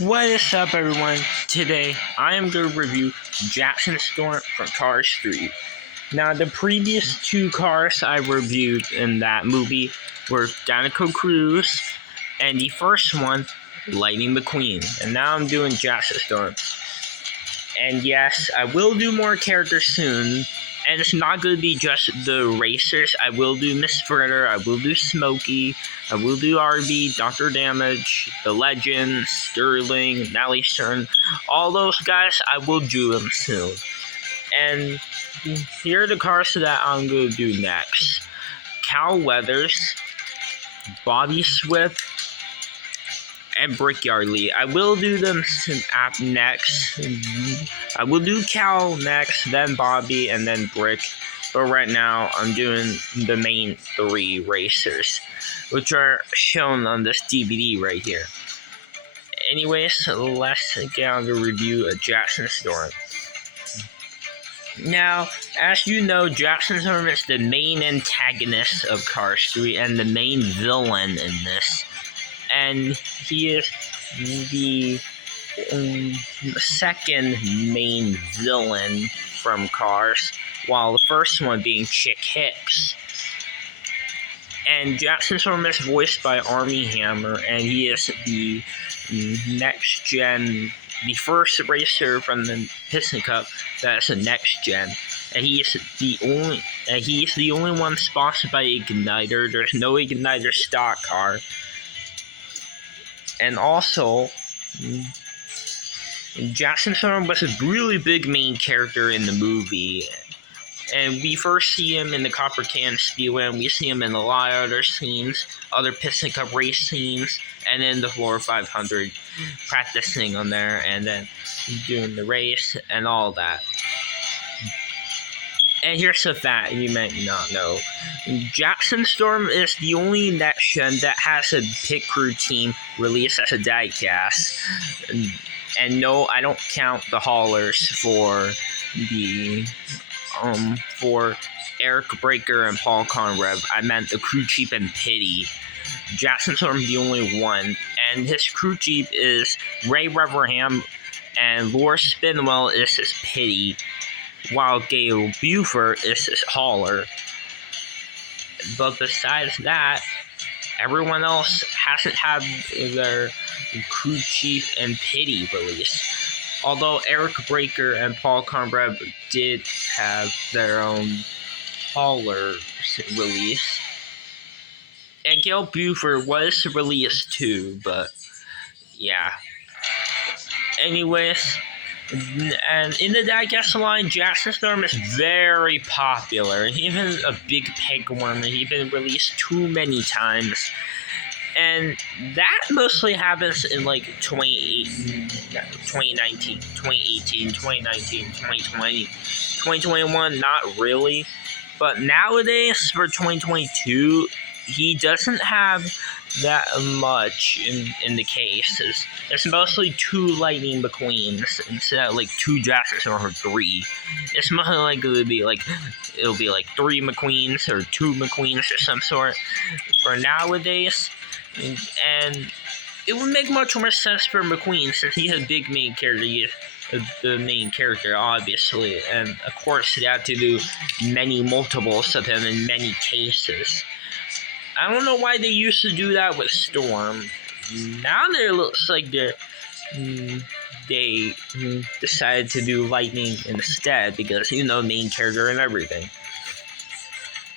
What is up, everyone? Today I am going to review Jackson Storm from Cars 3. Now, the previous two cars I reviewed in that movie were Danica Cruz and the first one, Lightning McQueen. And now I'm doing Jackson Storm. And yes, I will do more characters soon. And it's not going to be just the racers. I will do Miss Fritter, I will do Smokey, I will do RB, Dr. Damage, The Legend, Sterling, Natalie Stern. All those guys, I will do them soon. And here are the cars that I'm going to do next. Cal Weathers, Bobby Swift, and Brickyard Lee. I will do them next. I will do Cal next, then Bobby, and then Brick. But right now, I'm doing the main three racers, which are shown on this DVD right here. Anyways, let's get on the review of Jackson Storm. Now, as you know, Jackson Storm is the main antagonist of Cars 3 and the main villain in this. And he is the second main villain from Cars, while the first one being Chick Hicks. And Jackson Storm is voiced by Armie Hammer, and he is the next gen, the first racer from the Piston Cup that's a next gen. And he is the only one sponsored by Igniter. There's no Igniter stock car. And also, Jackson Storm was a really big main character in the movie. And we first see him in the Copper Can Speedway, and we see him in a lot of other scenes, other Piston Cup race scenes, and then the Floor 500 practicing on there, and then doing the race, and all that. And here's a fact you might not know. Jackson Storm is the only next gen that has a pit crew team released as a diecast. And no, I don't count the haulers for the for Eric Breaker and Paul Conrad. I meant the crew chief and Pity. Jackson Storm the only one. And his crew chief is Ray Reverham, and Laura Spinwell is his Pity, while Gail Buford is his hauler. But besides that, everyone else hasn't had their crew chief and Pity release. Although Eric Breaker and Paul Conrad did have their own hauler release. And Gail Buford was released too, but yeah. Anyways, and in the Diecast line, Jackson Storm is very popular. Even a big pegworm, he's been released too many times. And that mostly happens in like 2018, 2019, 2020, 2021, not really. But nowadays, for 2022, he doesn't have that much in the cases. It's mostly 2 Lightning McQueens instead of like 2 Jackson Storm or 3. It's mostly like it'll be like 3 McQueens or 2 McQueens or some sort for nowadays. And it would make much more sense for McQueen since he's a big main character. He is the main character, obviously, and of course they have to do many multiples of him in many cases. I don't know why they used to do that with Storm. Now it looks like they decided to do Lightning instead because, main character and everything.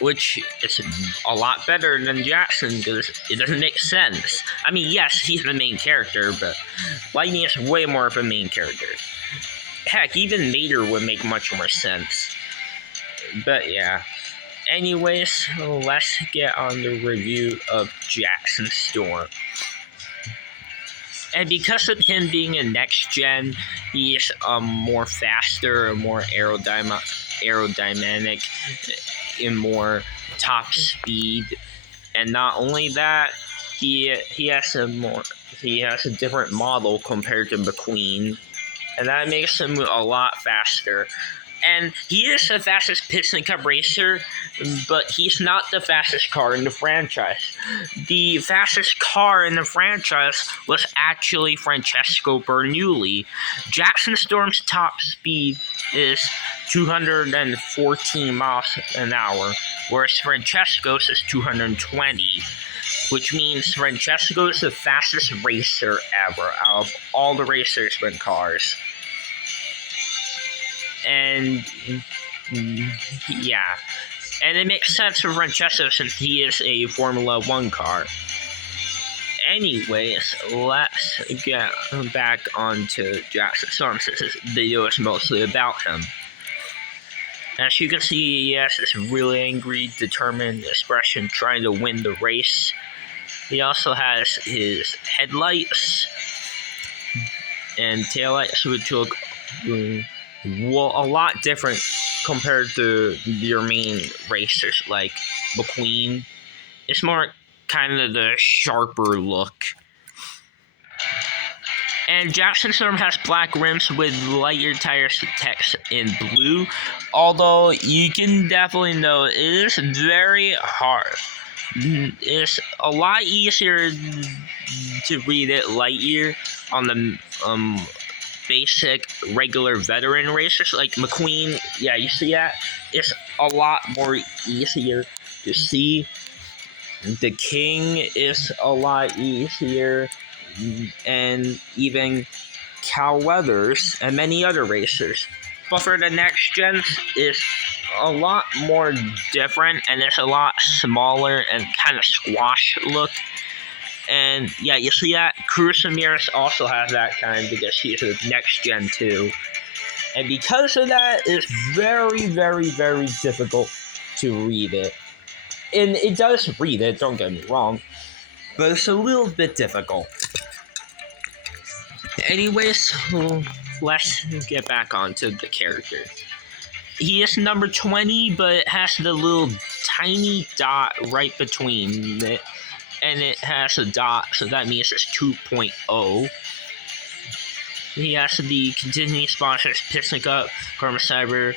Which is a lot better than Jackson because it doesn't make sense. I mean, yes, he's the main character, but Lightning is way more of a main character. Heck, even Mater would make much more sense. But yeah. Anyways, let's get on the review of Jackson Storm. And because of him being a next gen, he's more faster, more aerodynamic, and more top speed. And not only that, he has a different model compared to McQueen, and that makes him a lot faster. And he is the fastest Piston Cup racer, but he's not the fastest car in the franchise. The fastest car in the franchise was actually Francesco Bernoulli. Jackson Storm's top speed is 214 miles an hour, whereas Francesco's is 220, which means Francesco is the fastest racer ever out of all the racers in cars. And yeah, and it makes sense for Francesco since he is a Formula 1 car. Anyways, let's get back onto Jackson Storm since this video is mostly about him. As you can see, he has this really angry, determined expression trying to win the race. He also has his headlights and taillights, which look a lot different compared to your main racers like McQueen. It's more kind of the sharper look. And Jackson Storm has black rims with lighter tires text in blue, although you can definitely know it is very hard. It's a lot easier to read it light year on the basic regular veteran racers like McQueen. Yeah, you see that? It's a lot more easier to see. The King is a lot easier, and even Cal Weathers and many other racers. But for the next gen, it's a lot more different, and it's a lot smaller and kind of squash look. And yeah, you see that? Cruz Ramirez also has that kind because he's a next gen too. And because of that, it's very, very, very difficult to read it. And it does read it, don't get me wrong, but it's a little bit difficult. Anyways, let's get back onto the character. He is number 20, but it has the little tiny dot right between it. And it has a dot, so that means it's 2.0. He has the continuing sponsors Piston Cup, Karma Cyber,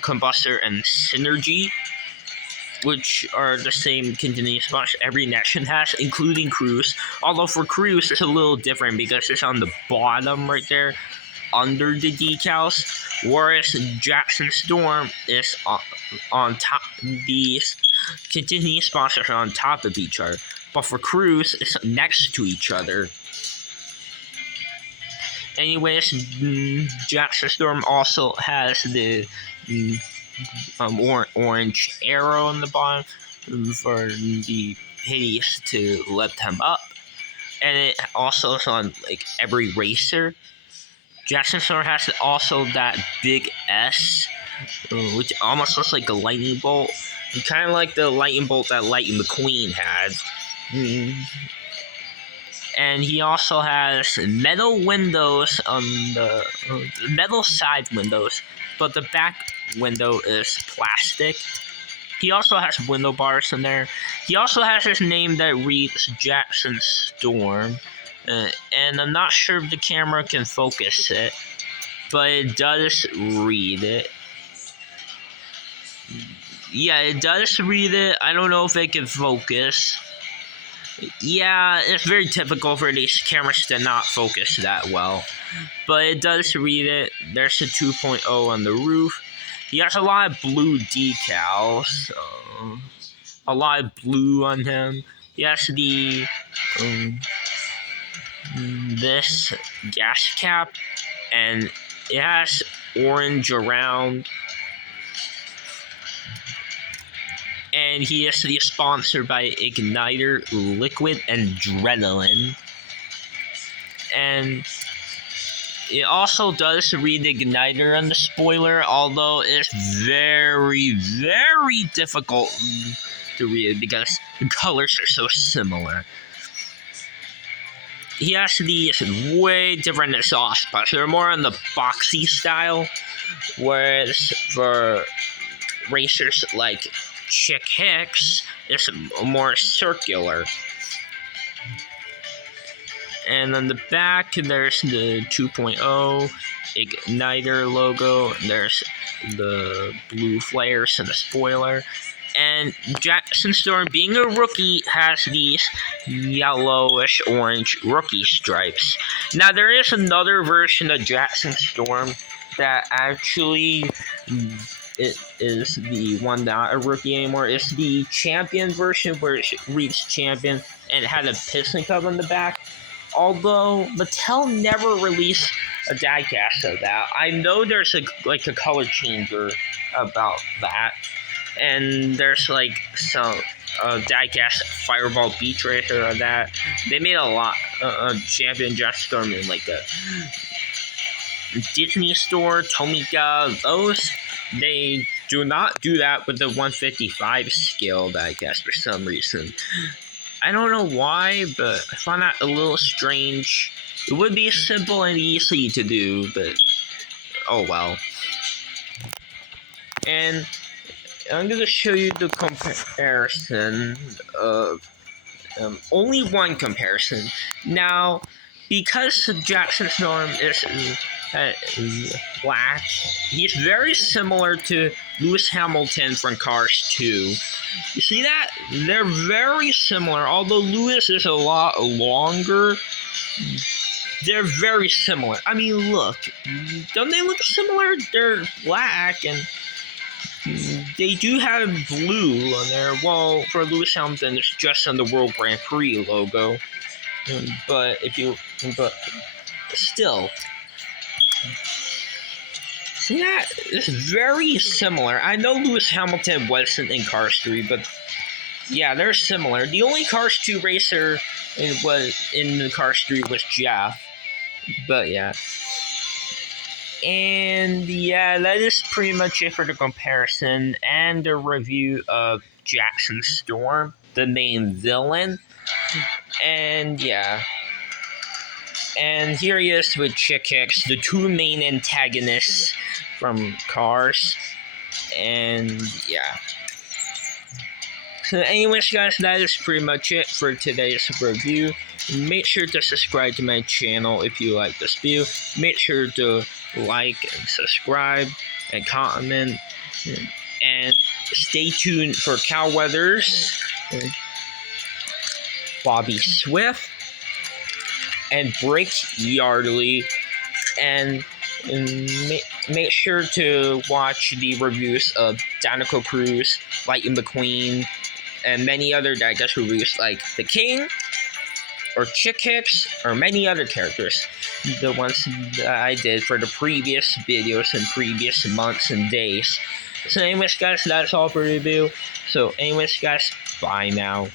Combustor, and Synergy, which are the same continuing sponsors every nation has, including Cruz. Although for Cruz, it's a little different because it's on the bottom right there, under the decals, whereas Jackson Storm is on top. These continuing sponsors are on top of each other, but for Cruz, it's next to each other. Anyways, Jackson Storm also has the orange arrow on the bottom for the pitties to lift him up, and it also is on like every racer. Jackson Storm has also that big S, which almost looks like a lightning bolt, kind of like the lightning bolt that Lightning McQueen had. And he also has metal windows on the metal side windows, but the back window is plastic. He also has window bars in there. He also has his name that reads Jackson Storm. And I'm not sure if the camera can focus it, but it does read it. Yeah, it does read it. I don't know if it can focus. Yeah, it's very typical for these cameras to not focus that well. But it does read it. There's a 2.0 on the roof. He has a lot of blue decals. A lot of blue on him. He has the this gas cap, and it has orange around. And he is sponsored by Igniter, Liquid, and Adrenaline. And it also does read Igniter on the spoiler, although it's very, very difficult to read because the colors are so similar. He has these way different exhaust pipes. They're more on the boxy style, whereas for racers like Chick Hicks, it's more circular. And on the back, there's the 2.0. Igniter logo. There's the blue flares and the spoiler. And Jackson Storm, being a rookie, has these yellowish orange rookie stripes. Now, there is another version of Jackson Storm that actually it is the one not a rookie anymore. It's the champion version where it reads champion and it had a piston cup on the back. Although Mattel never released a diecast of that. I know there's a color changer about that. And there's some diecast Fireball Beach Racer of that. They made a lot Champion Jackson Storm in a Disney store, Tomica. Those, they do not do that with the 155 scale diecast for some reason. I don't know why, but I found that a little strange. It would be simple and easy to do, but oh well. And I'm going to show you the comparison of only one comparison. Now, because Jackson Storm is black, he's very similar to Lewis Hamilton from Cars 2. You see that? They're very similar, although Lewis is a lot longer. They're very similar. I mean, look. Don't they look similar? They're black, and they do have blue on there. Well, for Lewis Hamilton, it's just on the World Grand Prix logo. But still, see that? It's very similar. I know Lewis Hamilton wasn't in Cars 3, but yeah, they're similar. The only Cars 2 racer was in the Cars 3 was Jeff. But yeah. And yeah, that is pretty much it for the comparison and the review of Jackson Storm, the main villain. And yeah. And here he is with Chick Hicks, the two main antagonists from Cars. And yeah. So anyways, guys, that is pretty much it for today's review. Make sure to subscribe to my channel if you like this video. Make sure to like and subscribe and comment. And stay tuned for Cal Weathers, Bobby Swift, and Brick Yardley. And make sure to watch the reviews of Danica Cruz, Lightning McQueen, and many other diecast reviews like The King, or Chick Hicks, or many other characters. The ones that I did for the previous videos and previous months and days. So anyways, guys, that's all for the review. So anyways, guys, bye now.